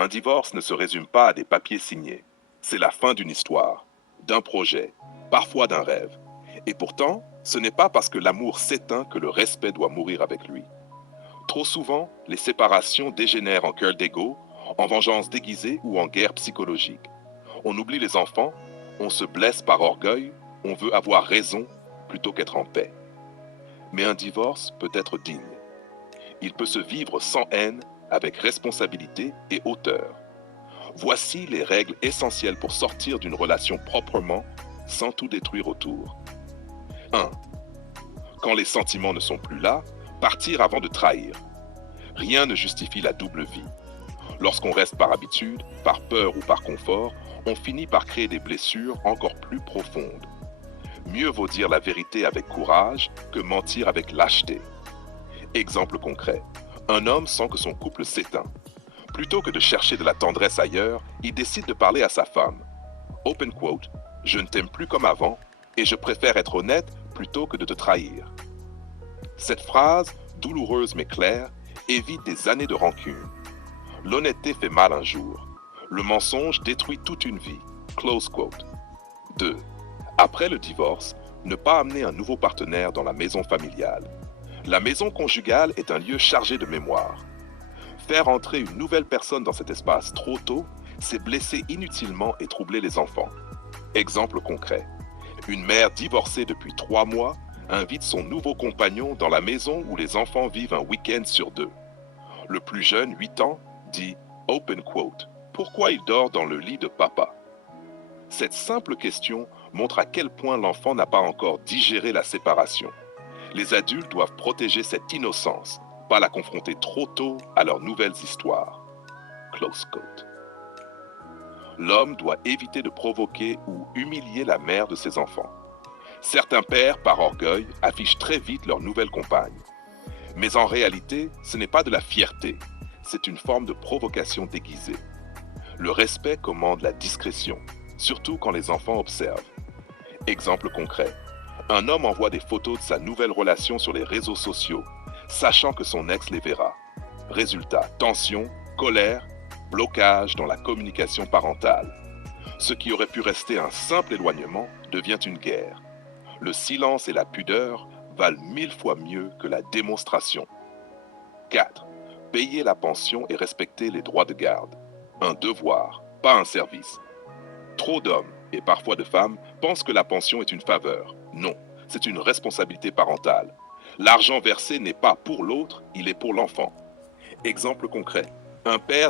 Un divorce ne se résume pas à des papiers signés. C'est la fin d'une histoire, d'un projet, parfois d'un rêve. Et pourtant, ce n'est pas parce que l'amour s'éteint que le respect doit mourir avec lui. Trop souvent, les séparations dégénèrent en querelle d'ego, en vengeance déguisée ou en guerre psychologique. On oublie les enfants, on se blesse par orgueil, on veut avoir raison plutôt qu'être en paix. Mais un divorce peut être digne. Il peut se vivre sans haine, avec responsabilité et hauteur. Voici les règles essentielles pour sortir d'une relation proprement, sans tout détruire autour. 1. Quand les sentiments ne sont plus là, partir avant de trahir. Rien ne justifie la double vie. Lorsqu'on reste par habitude, par peur ou par confort, on finit par créer des blessures encore plus profondes. Mieux vaut dire la vérité avec courage que mentir avec lâcheté. Exemple concret. Un homme sent que son couple s'éteint. Plutôt que de chercher de la tendresse ailleurs, il décide de parler à sa femme. Open quote, je ne t'aime plus comme avant et je préfère être honnête plutôt que de te trahir. Cette phrase, douloureuse mais claire, évite des années de rancune. L'honnêteté fait mal un jour. Le mensonge détruit toute une vie. Close quote. 2. Après le divorce, ne pas amener un nouveau partenaire dans la maison familiale. La maison conjugale est un lieu chargé de mémoire. Faire entrer une nouvelle personne dans cet espace trop tôt, c'est blesser inutilement et troubler les enfants. Exemple concret. Une mère divorcée depuis 3 mois invite son nouveau compagnon dans la maison où les enfants vivent un week-end sur 2. Le plus jeune, 8 ans, dit « open quote » pourquoi il dort dans le lit de papa. Cette simple question montre à quel point l'enfant n'a pas encore digéré la séparation. Les adultes doivent protéger cette innocence, pas la confronter trop tôt à leurs nouvelles histoires. Close quote. L'homme doit éviter de provoquer ou humilier la mère de ses enfants. Certains pères, par orgueil, affichent très vite leur nouvelle compagne. Mais en réalité, ce n'est pas de la fierté, c'est une forme de provocation déguisée. Le respect commande la discrétion, surtout quand les enfants observent. Exemple concret. Un homme envoie des photos de sa nouvelle relation sur les réseaux sociaux, sachant que son ex les verra. Résultat, tension, colère, blocage dans la communication parentale. Ce qui aurait pu rester un simple éloignement devient une guerre. Le silence et la pudeur valent 1000 fois mieux que la démonstration. 4. Payer la pension et respecter les droits de garde. Un devoir, pas un service. Trop d'hommes, et parfois de femmes, pensent que la pension est une faveur. Non, c'est une responsabilité parentale. L'argent versé n'est pas pour l'autre, il est pour l'enfant. Exemple concret. Un père